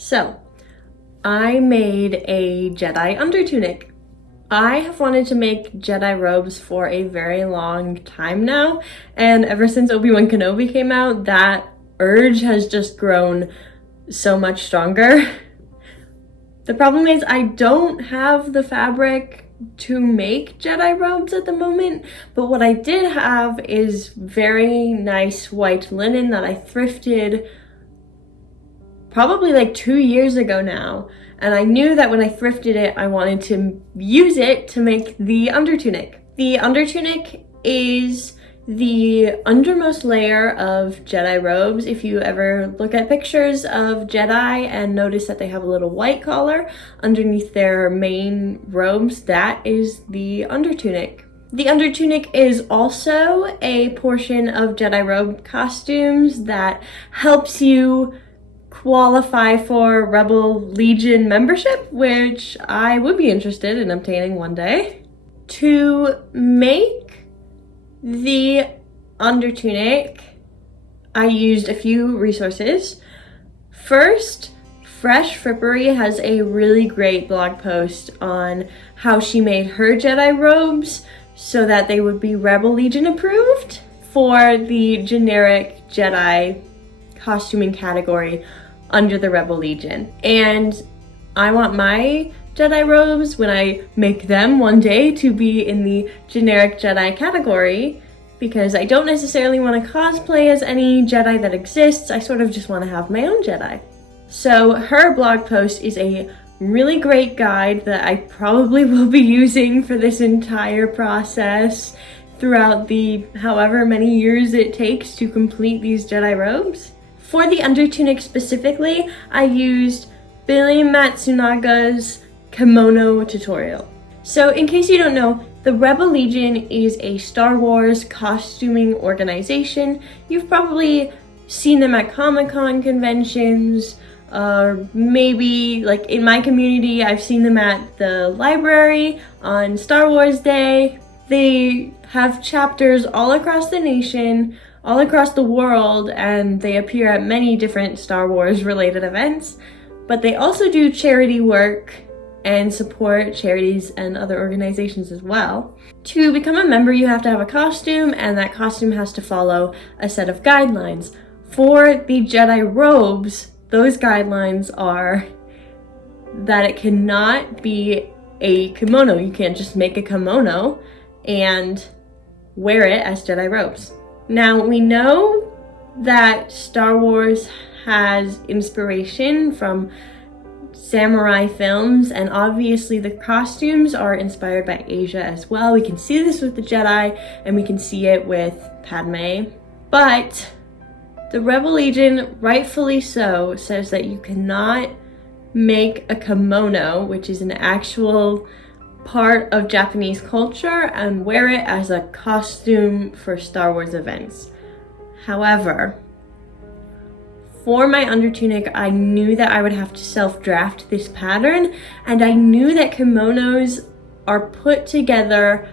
So, I made a Jedi Under Tunic. I have wanted to make Jedi robes for a very long time now, and ever since Obi-Wan Kenobi came out, that urge has just grown so much stronger. The problem is I don't have the fabric to make Jedi robes at the moment, but what I did have is very nice white linen that I thrifted probably like 2 years ago now, and I knew that when I thrifted it, I wanted to use it to make the Under Tunic. The Under Tunic is the undermost layer of Jedi robes. If you ever look at pictures of Jedi and notice that they have a little white collar underneath their main robes, that is the Under Tunic. The Under Tunic is also a portion of Jedi robe costumes that helps you qualify for Rebel Legion membership, which I would be interested in obtaining one day. To make the Under Tunic, I used a few resources. First, Fresh Frippery has a really great blog post on how she made her Jedi robes so that they would be Rebel Legion approved for the generic Jedi costuming category under the Rebel Legion. And I want my Jedi robes, when I make them one day, to be in the generic Jedi category, because I don't necessarily want to cosplay as any Jedi that exists. I sort of just want to have my own Jedi. So her blog post is a really great guide that I probably will be using for this entire process throughout the however many years it takes to complete these Jedi robes. For the Under Tunic specifically, I used Billy Matsunaga's kimono tutorial. So in case you don't know, the Rebel Legion is a Star Wars costuming organization. You've probably seen them at Comic-Con conventions, or maybe like in my community, I've seen them at the library on Star Wars Day. They have chapters all across the nation, all across the world, and they appear at many different Star Wars related events, but they also do charity work and support charities and other organizations as well. To become a member, you have to have a costume, and that costume has to follow a set of guidelines. For the Jedi robes, those guidelines are that it cannot be a kimono. You can't just make a kimono and wear it as Jedi robes. Now, we know that Star Wars has inspiration from samurai films, and obviously the costumes are inspired by Asia as well. We can see this with the Jedi, and we can see it with Padme. But the Rebel Legion, rightfully so, says that you cannot make a kimono, which is an actual part of Japanese culture, and wear it as a costume for Star Wars events. However, for my Under Tunic, I knew that I would have to self-draft this pattern, and I knew that kimonos are put together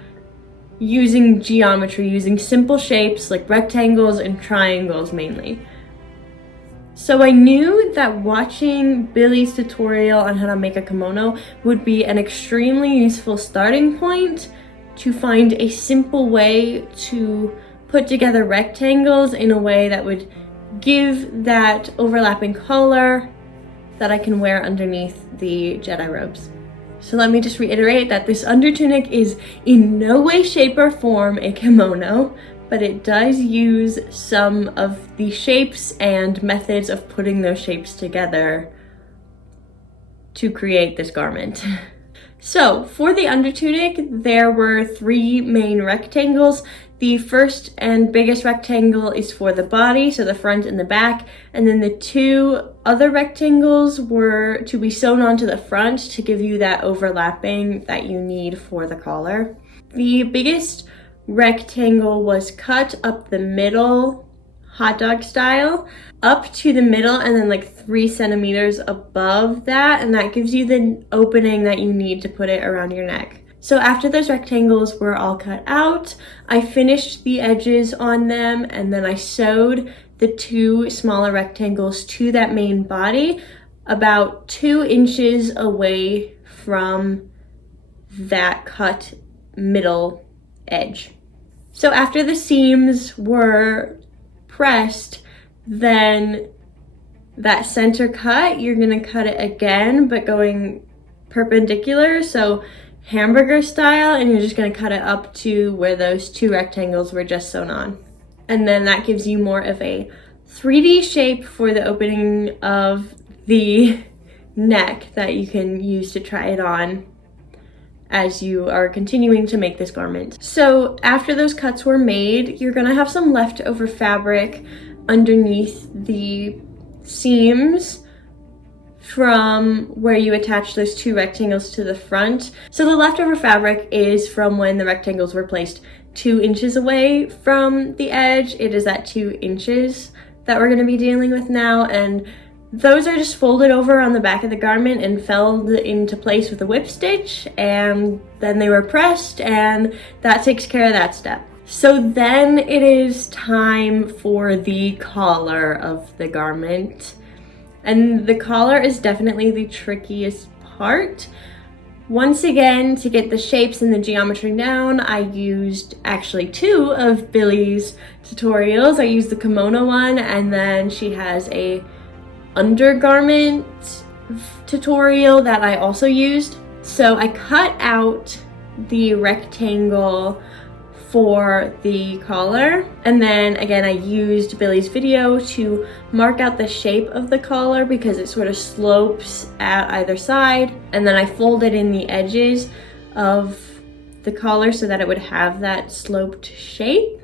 using geometry, using simple shapes like rectangles and triangles mainly. So I knew that watching Billy's tutorial on how to make a kimono would be an extremely useful starting point to find a simple way to put together rectangles in a way that would give that overlapping color that I can wear underneath the Jedi robes. So let me just reiterate that this Under Tunic is in no way, shape, or form a kimono, but it does use some of the shapes and methods of putting those shapes together to create this garment. So for the Under Tunic, there were 3 main rectangles. The first and biggest rectangle is for the body, so the front and the back, and then the 2 other rectangles were to be sewn onto the front to give you that overlapping that you need for the collar. The biggest rectangle was cut up the middle, hot dog style, up to the middle, and then like 3 centimeters above that, and that gives you the opening that you need to put it around your neck. So after those rectangles were all cut out, I finished the edges on them, and then I sewed the 2 smaller rectangles to that main body about 2 inches away from that cut middle edge. So after the seams were pressed, then that center cut, you're gonna cut it again, but going perpendicular, so hamburger style, and you're just gonna cut it up to where those 2 rectangles were just sewn on. And then that gives you more of a 3D shape for the opening of the neck that you can use to try it on as you are continuing to make this garment. So after those cuts were made, you're gonna have some leftover fabric underneath the seams from where you attach those 2 rectangles to the front. So the leftover fabric is from when the rectangles were placed 2 inches away from the edge. It is at 2 inches that we're gonna be dealing with now, and those are just folded over on the back of the garment and felled into place with a whip stitch, and then they were pressed, and that takes care of that step. So then it is time for the collar of the garment. And the collar is definitely the trickiest part. Once again, to get the shapes and the geometry down, I used actually 2 of Billy's tutorials. I used the kimono one, and then she has a undergarment tutorial that I also used. So I cut out the rectangle for the collar, and then again I used Billy's video to mark out the shape of the collar because it sort of slopes at either side, and then I folded in the edges of the collar so that it would have that sloped shape,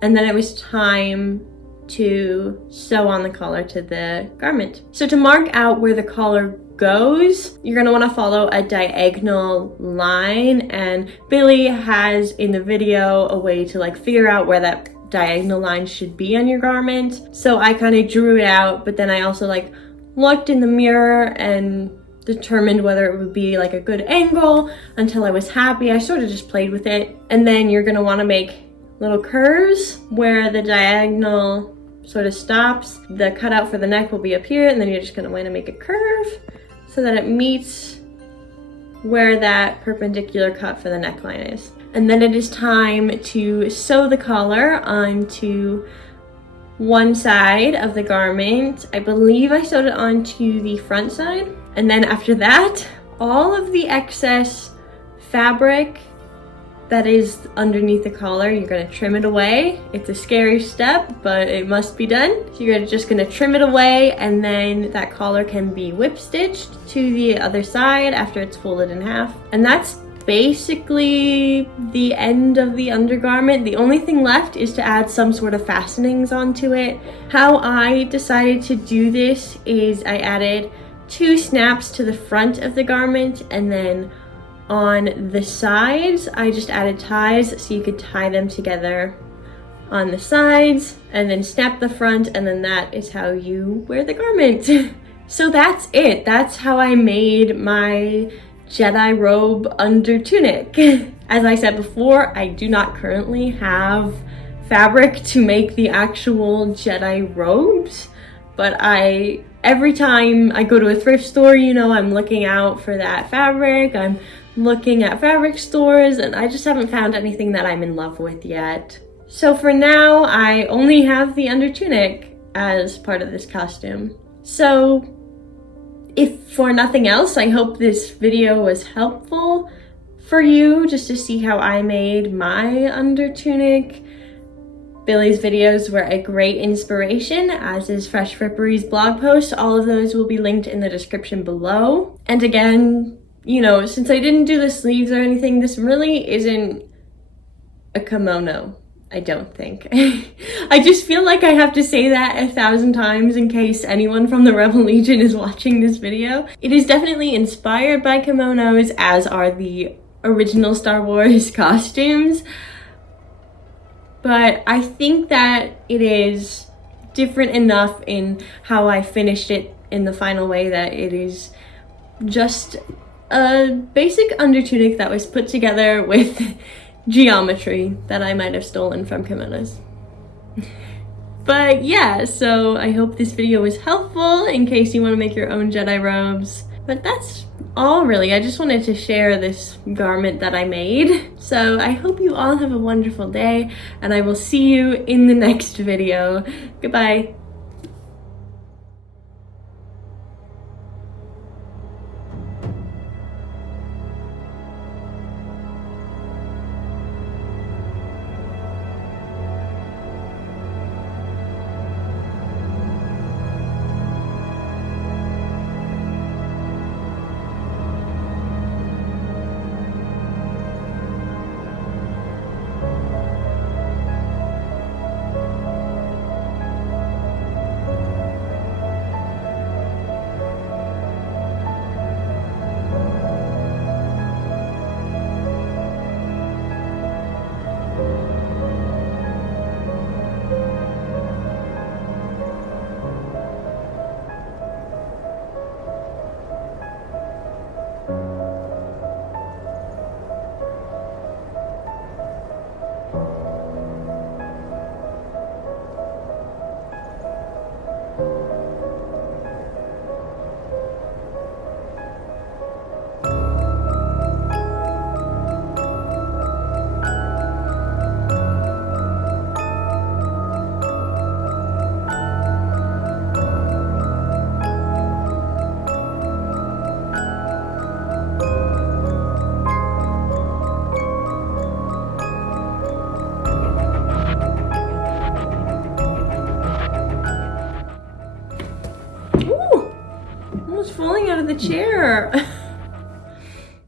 and then it was time to sew on the collar to the garment. So to mark out where the collar goes, you're going to want to follow a diagonal line, and Billy has in the video a way to like figure out where that diagonal line should be on your garment. So I kind of drew it out, but then I also like looked in the mirror and determined whether it would be like a good angle until I was happy. I sort of just played with it. And then you're going to want to make little curves where the diagonal sort of stops. The cutout for the neck will be up here, and then you're just going to want to make a curve so that it meets where that perpendicular cut for the neckline is. And then it is time to sew the collar onto one side of the garment. I believe I sewed it onto the front side. And then after that, all of the excess fabric that is underneath the collar, you're gonna trim it away. It's a scary step, but it must be done. So you're just gonna trim it away, and then that collar can be whip stitched to the other side after it's folded in half. And that's basically the end of the undergarment. The only thing left is to add some sort of fastenings onto it. How I decided to do this is I added 2 snaps to the front of the garment, and then on the sides, I just added ties so you could tie them together on the sides and then snap the front, and then that is how you wear the garment. So that's it. That's how I made my Jedi robe under tunic. As I said before, I do not currently have fabric to make the actual Jedi robes, but every time I go to a thrift store, you know, I'm looking out for that fabric. I'm looking at fabric stores, and I just haven't found anything that I'm in love with yet. So for now, I only have the under tunic as part of this costume. So if for nothing else, I hope this video was helpful for you just to see how I made my under tunic. Billy's videos were a great inspiration, as is Fresh Frippery's blog post. All of those will be linked in the description below. And again, you know, since I didn't do the sleeves or anything, this really isn't a kimono, I don't think. I just feel like I have to say that 1,000 times in case anyone from the Rebel Legion is watching this video. It is definitely inspired by kimonos, as are the original Star Wars costumes. But I think that it is different enough in how I finished it in the final way that it is just a basic under tunic that was put together with geometry that I might have stolen from kimonos. But yeah, so I hope this video was helpful in case you want to make your own Jedi robes. But that's all really. I just wanted to share this garment that I made. So I hope you all have a wonderful day, and I will see you in the next video. Goodbye. Ooh, almost falling out of the chair.